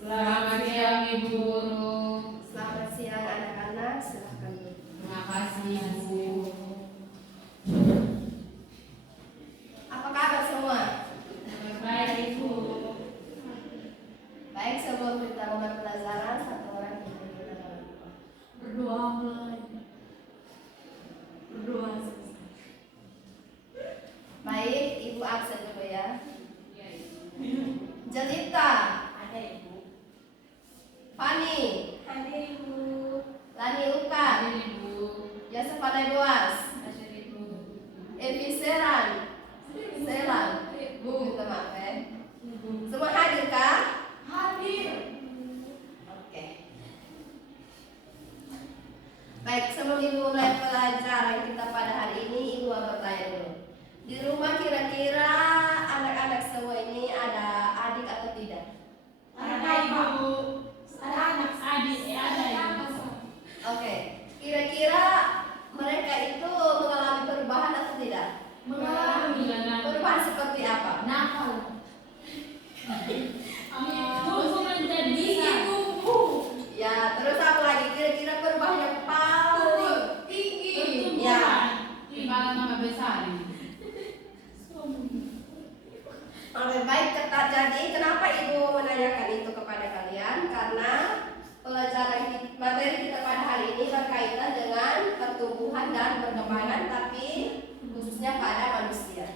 Selamat siang Ibu Guru. Selamat siang anak-anak, silakan duduk. Terima kasih Bu. Apa kabar semua? Baik Ibu. Baik, sebelum kita mulai pelajaran, satu orang kita Berdoa mulai. Berdoa. Baik, Ibu absen dulu ya. Iya Ibu. Jelita, Ada Ibu. Fani, Hadir Ibu. Lani Ukan, Ada Ibu. Yosef Pandai Boas, Ada Ibu. Evi Selan, Bu, minta maaf ya. Semua hadir kah? Hadir. Oke. Baik, sebelum Ibu mulai pelajaran kita pada hari ini, Ibu mau bertanya dulu. Di rumah kira-kira anak-anak semua ini ada adik atau tidak? Ada Ibu. Ada anak. Adik, ada Ibu. Oke. Kira-kira mereka itu mengalami perubahan atau tidak? Mengalami. Perubahan seperti apa? Nakal. Tumbuh menjadi Ibu. Ya, terus apa lagi? Kira-kira perubahan yang paling Tinggi. ya. Timbangan nama besar ini. Oke, baik, ketat. Jadi kenapa Ibu menanyakan itu kepada kalian? Karena materi kita pada hari ini berkaitan dengan pertumbuhan dan perkembangan, tapi khususnya pada manusia.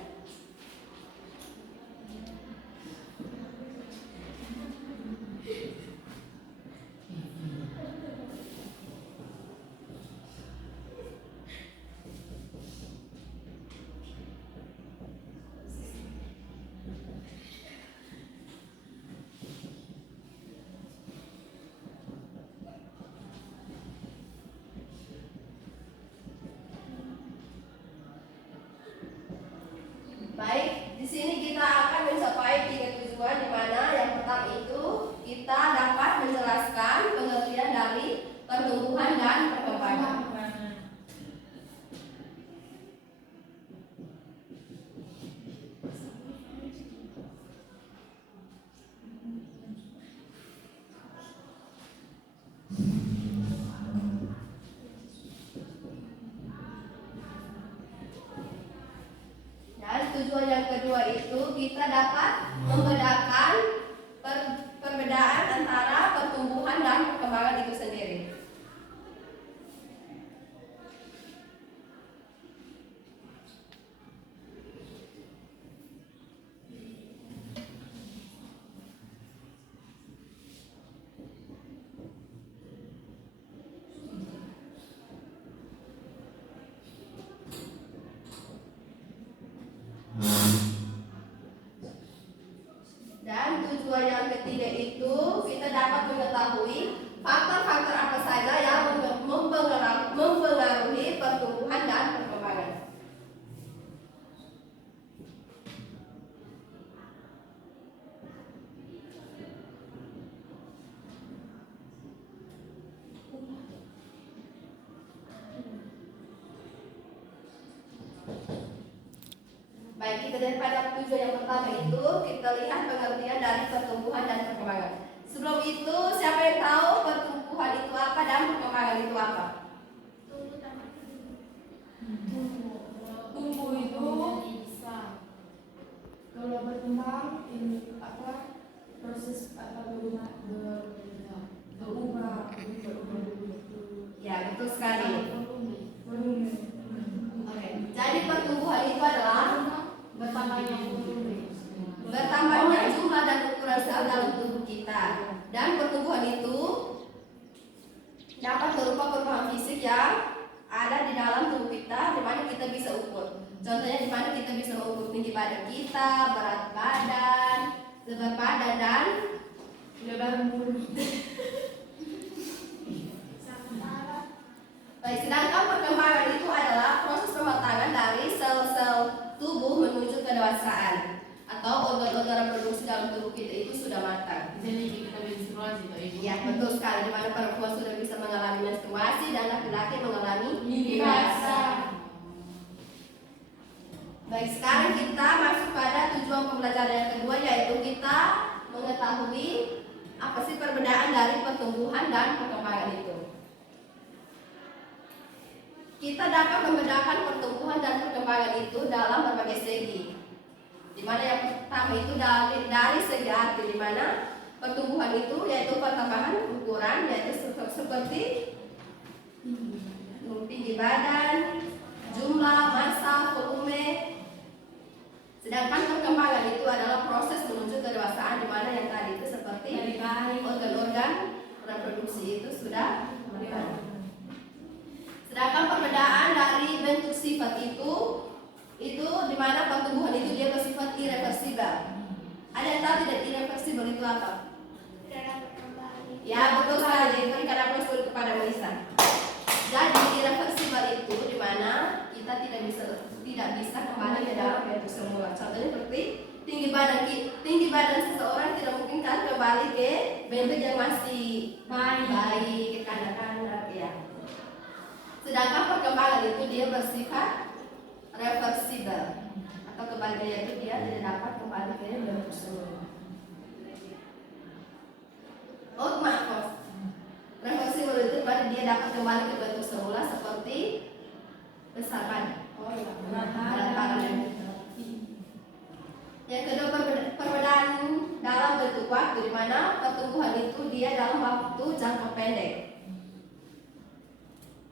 Baik, di sini kita akan mencapai 3 tujuan, di mana yang pertama itu kita dapat menjelaskan pengertian dari pertumbuhan dan perkembangan. Dan tujuan yang kedua itu kita dapat membedakan perbedaan antara pertumbuhan dan perkembangan itu sendiri. Dan tujuan yang ketiga itu kita dapat mengetahui faktor-faktor apa saja yang mempengaruhi pertumbuhan dan perkembangan. Baik, kita daripada tujuan yang pertama itu kita lihat pengertian dari pertumbuhan dan perkembangan. Sebelum itu, siapa yang tahu pertumbuhan itu apa dan perkembangan itu apa? Tumbuh itu kalau berkembang ini apa proses apa berubah. Ya, betul sekali. Volume. Oke, jadi pertumbuhan itu adalah bertambahnya jumlah dan ukuran sel dalam tubuh kita. Dan pertumbuhan itu dapat berupa perubahan fisik yang ada di dalam tubuh kita, di mana kita bisa ukur. Contohnya di mana kita bisa mengukur tinggi badan kita, berat badan, lebar badan dan lebar mulut. Baik, sedangkan perkembangan itu adalah proses pematangan dari sel-sel tubuh menuju kedewasaan atau organ-organ reproduksi dalam tubuh kita itu sudah matang. Di sini kita menstruasi toh Ibu. Ya, betul sekali, di mana perempuan sudah bisa mengalami menstruasi dan laki-laki mengalami Mimasa. Baik, sekarang kita masuk pada tujuan pembelajaran yang kedua, yaitu kita mengetahui apa sih perbedaan dari pertumbuhan dan perkembangan itu. Kita dapat membedakan pertumbuhan dan perkembangan itu dalam berbagai segi. Di mana yang pertama itu dari segi arti, di mana pertumbuhan itu yaitu pertambahan ukuran, yaitu seperti tinggi badan, jumlah, massa, volume. Sedangkan perkembangan itu adalah proses menuju kedewasaan, di mana yang tadi itu seperti organ-organ reproduksi itu sudah matang. Sedangkan perbedaan dari bentuk sifat itu di mana pertumbuhan itu dia bersifat irreversibel. Ada yang tahu tidak irreversibel itu apa? Tidak dapat kembali. Ya, betul sekali. Berikan aplaus dulu kepada Melissa. Jadi irreversibel itu di mana kita tidak bisa kembali ke dalam bentuk semula. Contohnya seperti tinggi badan seseorang tidak mungkin kan kembali ke bentuk yang masih baik, kanak-kanak ya. Sedangkan perkembangan itu dia bersifat reversibel, atau kebalikannya itu dia tidak dapat kembali ke bentuk semula. Oh maaf, reversibel itu pada dia dapat kembali ke bentuk semula seperti besar badan. Yang kedua, perbedaan dalam bentuk waktu, di mana pertumbuhan itu dia dalam waktu jangka pendek.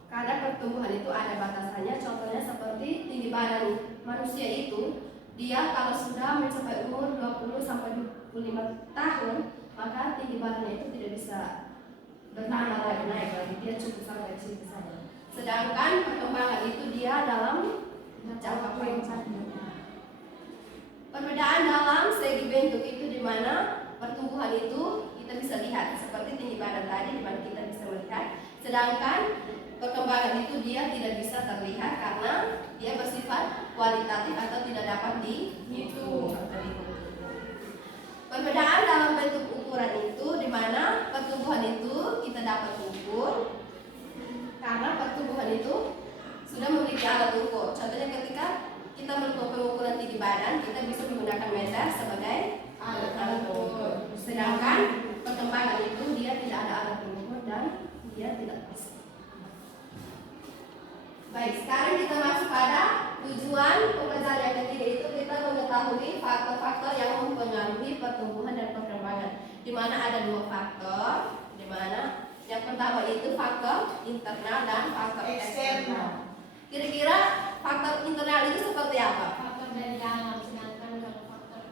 Karena pertumbuhan itu ada batasannya. Contohnya seperti tinggi badan manusia itu, dia kalau sudah mencapai umur 20 sampai 25 tahun, maka tinggi badannya itu tidak bisa bertambah lagi naik lagi, dia cukup sampai situ saja. Sedangkan perkembangan itu dia dalam jangka panjang. Perbedaan dalam segi bentuk itu di mana pertumbuhan itu kita bisa lihat seperti tinggi badan tadi, di mana kita bisa melihat. Sedangkan perkembangan itu dia tidak bisa terlihat karena dia bersifat kualitatif atau tidak dapat dihitung. Perbedaan dalam bentuk ukuran itu di mana pertumbuhan itu kita dapat ukur karena pertumbuhan itu sudah memiliki alat ukur. Contohnya ketika kita melakukan pengukuran tinggi badan, kita bisa menggunakan meter sebagai alat ukur. Sedangkan perkembangan itu dia tidak ada alat ukur dan dia tidak pasti. Baik, sekarang kita masuk pada tujuan pembelajaran yang ketiga, itu kita mengetahui faktor-faktor yang mempengaruhi pertumbuhan dan perkembangan. Di mana ada dua faktor, di mana yang pertama itu faktor internal dan faktor eksternal. Kira-kira faktor internal itu seperti apa? Faktor dari dalam, sedangkan kalau faktor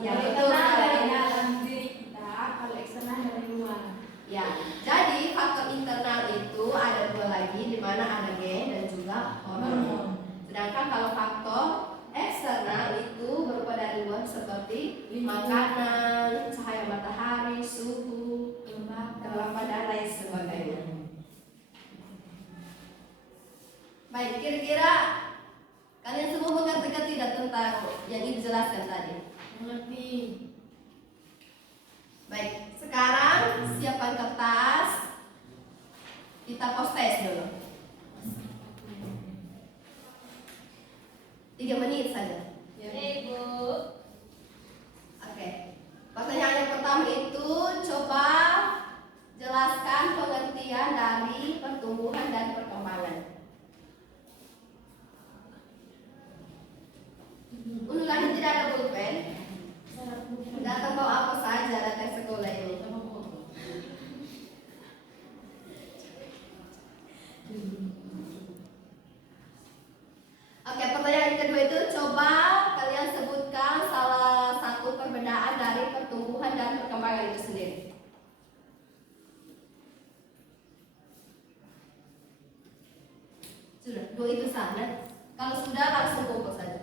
Ya, kalau betul internal dari sekali. dalam diri kita, kalau eksternal dari luar. Ya, jadi faktor internal itu ada dua lagi, di mana ada gen dan juga hormon. Sedangkan kalau faktor eksternal itu berupa dari luar seperti makanan, cahaya matahari, suhu, kelembapan dan lain sebagainya. Baik, kira-kira kalian semua mengerti tidak tentang yang dijelaskan tadi? Mengerti. Baik, sekarang siapkan kertas. Kita post test dulu. 3 menit saja. Ibu. Oke. Pertanyaan yang pertama itu coba jelaskan pengertian dari pertumbuhan dan perkembangan. Ulangi, tidak ada pulpen. Datang bawa apa saja datang sekolah ini. Oke, pertanyaan yang kedua itu coba kalian sebutkan salah satu perbedaan dari pertumbuhan dan perkembangan itu sendiri. Sudah, dua itu sana. Kalau sudah langsung kumpul saja.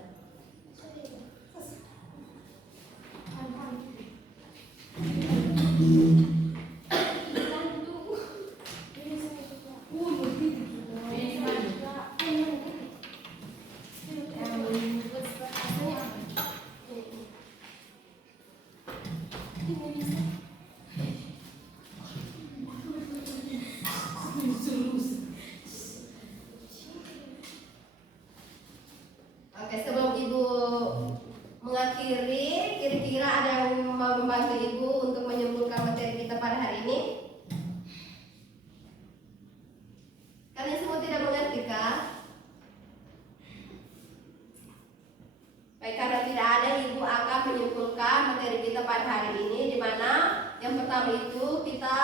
Oke, sebelum Ibu mengakhiri, kira-kira ada yang mau membantu Ibu untuk menyimpulkan materi kita pada hari ini? Kalian semua tidak mengerti kah? Baik, karena tidak ada, Ibu akan menyimpulkan materi kita pada hari ini, di mana yang pertama itu kita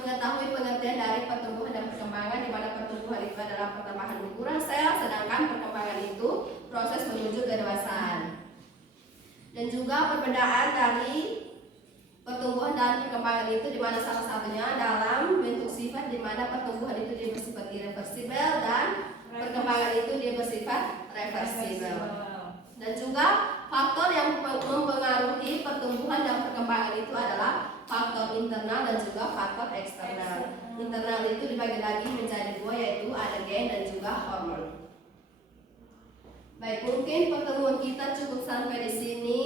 mengetahui pengertian dari pertumbuhan dan perkembangan, di mana pertumbuhan itu adalah pertambahan ukuran sel, sedangkan perkembangan itu proses menuju kedewasaan. Dan juga perbedaan dari pertumbuhan dan perkembangan itu, di mana salah satunya dalam bentuk sifat, di mana pertumbuhan itu dia bersifat irreversibel dan perkembangan itu dia bersifat reversibel. Dan juga faktor yang mempengaruhi pertumbuhan dan perkembangan itu adalah faktor internal dan juga faktor eksternal. Internal itu dibagi lagi menjadi dua, yaitu ada gen dan juga hormon. Baik, mungkin pertemuan kita cukup sampai di sini.